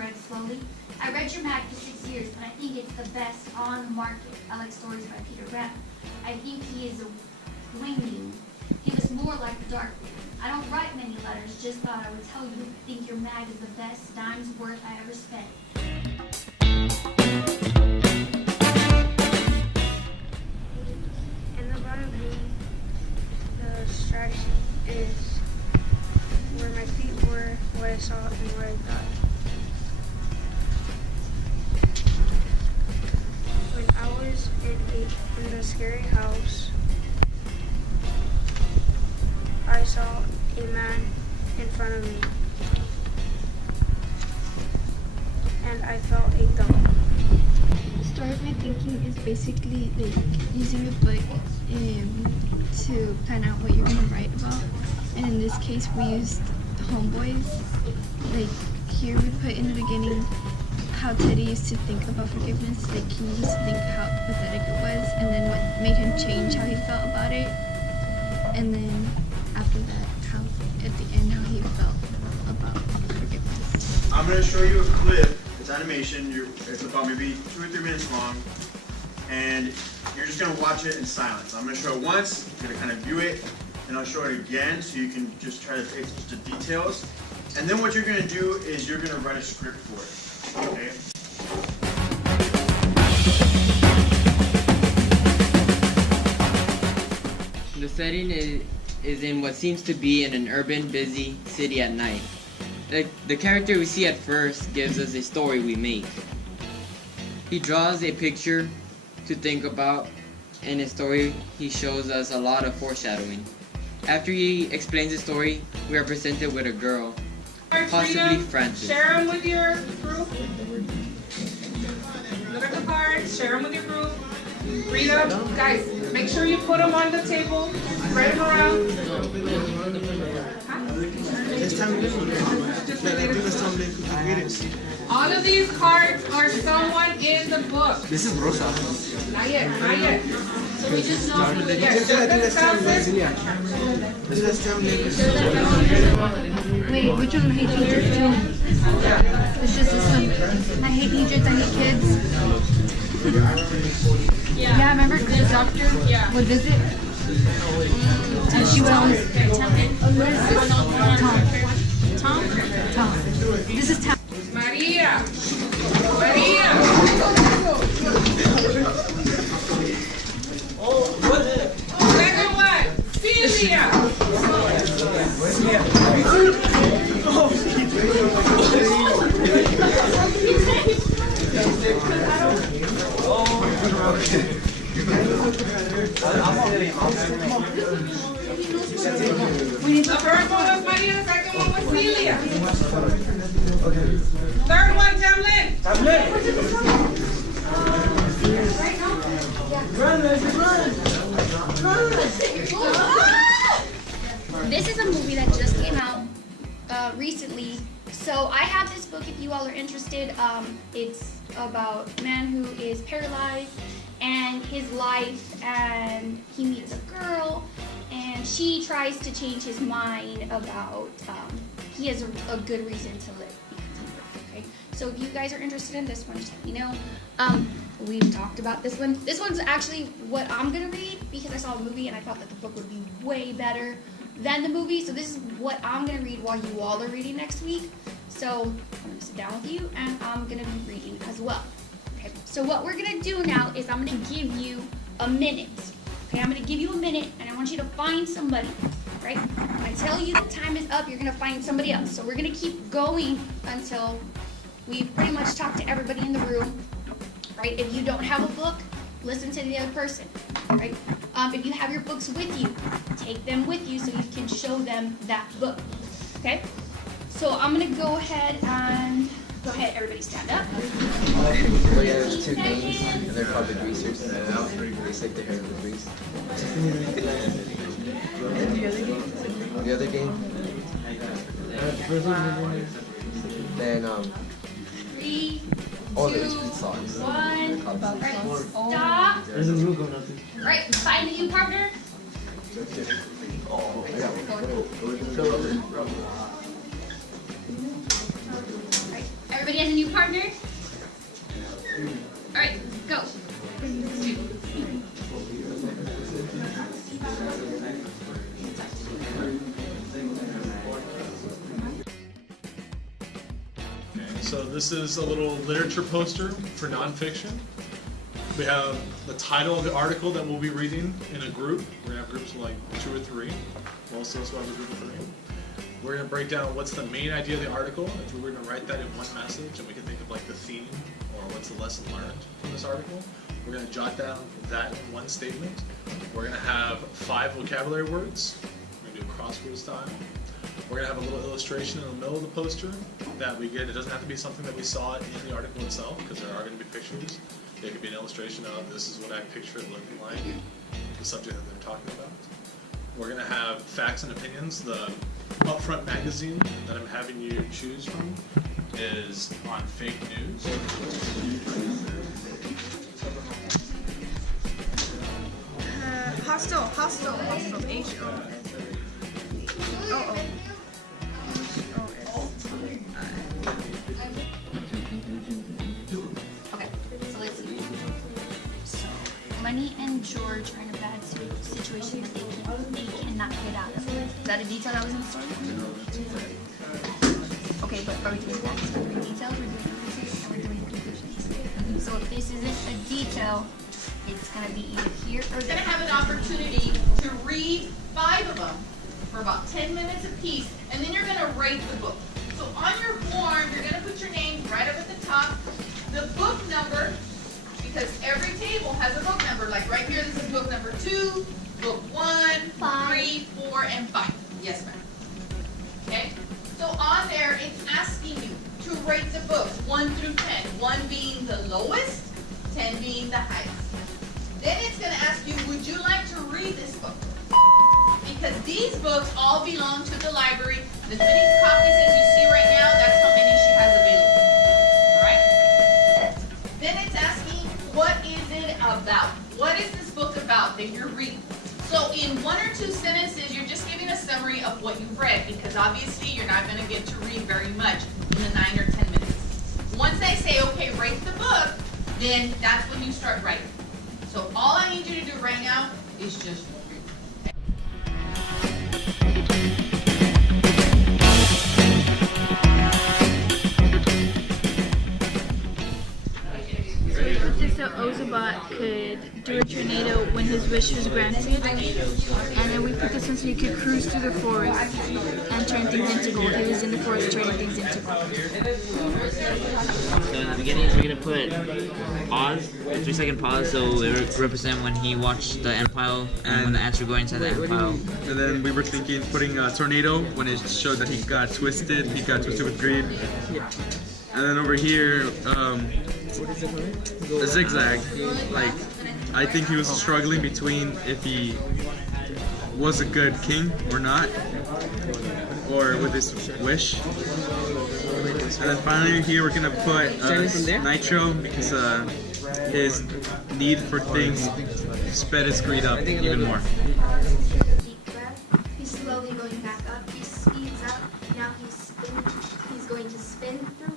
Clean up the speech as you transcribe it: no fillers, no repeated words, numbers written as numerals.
read slowly. I read your mag for 6 years, but I think it's the best on the market. I like stories by Peter Rapp. I think he is a winging. He was more like the Dark Reader. I don't write many letters, just thought I would tell you. I think your mag is the best dime's worth I ever spent. In the bottom B, the strategy is where my feet were, what I saw, and what I thought. When I was in the scary house, I saw a man in front of me, and I felt a thump. Start my thinking is basically like using a book to plan out what you're gonna write about. And in this case, we used homeboys. Like here, we put in the beginning how Teddy used to think about forgiveness. Like he used to think how pathetic it was, and then what made him change how he felt about it. And then after that, how at the end how he felt about forgiveness. I'm gonna show you a clip. It's animation. It's about maybe 2 or 3 minutes long, and you're just gonna watch it in silence. I'm gonna show it once. You're gonna kind of view it, and I'll show it again so you can just try to pay attention to details. And then what you're gonna do is you're gonna write a script for it. Okay. The setting is in what seems to be in an urban, busy city at night. The character we see at first gives us a story we make. He draws a picture to think about. In his story, he shows us a lot of foreshadowing. After he explains the story, we are presented with a girl, possibly Frances. Share them with your group. Look at the cards, share them with your group. Read them. Guys, make sure you put them on the table. Spread them around. All of these cards are someone in the book. This is Rosa. Not yet, not yet. So we just know who it is. Wait, which one? I hate teachers too. It's just this one. I hate teachers, I hate kids. Yeah, remember the doctor would visit? And she would always Tom. This is Tom. Maria. Maria. Second one. Celia. The first one was Maria, the second one was Celia. Third one, Tamlin. This is a movie that just came out recently. So I have this book if you all are interested. It's about a man who is paralyzed and his life, and he meets a girl and she tries to change his mind about he has a good reason to live because he lived, okay? So if you guys are interested in this one, just let me know. We've talked about this one. This one's actually what I'm gonna read because I saw a movie and I thought that the book would be way better than the movie. So this is what I'm gonna read while you all are reading next week. So I'm gonna sit down with you and I'm gonna be reading as well. Okay, so what we're gonna do now is I'm gonna give you a minute. Okay, I'm gonna give you a minute and I want you to find somebody, right? When I tell you the time is up, you're gonna find somebody else. So we're gonna keep going until we've pretty much talked to everybody in the room, right? If you don't have a book, listen to the other person, right? If you have your books with you, take them with you so you can show them that book, okay? So I'm gonna go ahead, everybody stand up. Oh yeah, there's 2 games, and they're called the greasers. It's like the hair of the grease. And the other game? The other game? Then, 3, oh, 2, there's songs. 1, right, stop. Right, find a new partner. Oh, yeah. Right, everybody has a new ready, partner? All right, go. So this is a little literature poster for nonfiction. We have the title of the article that we'll be reading in a group. We're gonna have groups of like 2 or 3. Most of us will have a group of 3. We're gonna break down what's the main idea of the article. If we were gonna write that in one message, and we can think of like the theme or what's the lesson learned from this article. We're gonna jot down that in one statement. We're gonna have 5 vocabulary words. We're gonna do a crossword style. We're gonna have a little illustration in the middle of the poster that we get. It doesn't have to be something that we saw in the article itself, because there are gonna be pictures. It could be an illustration of this is what I picture it looking like, the subject that they're talking about. We're gonna have facts and opinions. The upfront magazine that I'm having you choose from is on fake news. Hostel, H-O. Oh. Okay, so let's see. So, Money and George are in a bad situation that they cannot get out of. Is that a detail that was in the story? Okay, but are we doing that? So we're doing details, we're doing conclusions, and we're doing conclusions. So if this isn't a detail, it's going to be either here or You're there. going to have an opportunity to read 5 of them for about 10 minutes apiece, and then you're going to rate the book. So on your form, you're going to put your name right up at the top, the book number, because every table has a book number. Like right here, this is book number 2, book 1, 3, 4, and 5. Yes, ma'am. Okay? So on there, it's asking you to rate the books 1 through 10, 1 being the lowest, 10 being the highest. Then it's going to ask you, would you like to read this book? Because these books all belong to the library. As many copies as you see right now, that's how many she has available. Alright? Then it's asking, what is it about? What is this book about that you're reading? So in 1 or 2 sentences, you're just giving a summary of what you've read, because obviously you're not going to get to read very much in the 9 or 10 minutes. Once they say, okay, rate the book, then that's when you start writing. So all I need you to do right now is just read. Just so Ozobot could do a tornado when his wish was granted, and then we put this one so he could cruise through the forest and turn things into gold. He was in the forest turning things into gold. So in the beginning, we're gonna put pause, a 3-second pause, so it would represent when he watched the ant pile and when the ants were going inside the ant pile. And then we were thinking putting a tornado when it showed that he got twisted with greed. And then over here, a zigzag. Like, I think he was struggling between if he was a good king or not, or with his wish. And then finally here we're gonna put Nitro, because his need for things sped his greed up even more. Deep breath. He's slowly going back up. He speeds up. Now he's going to spin through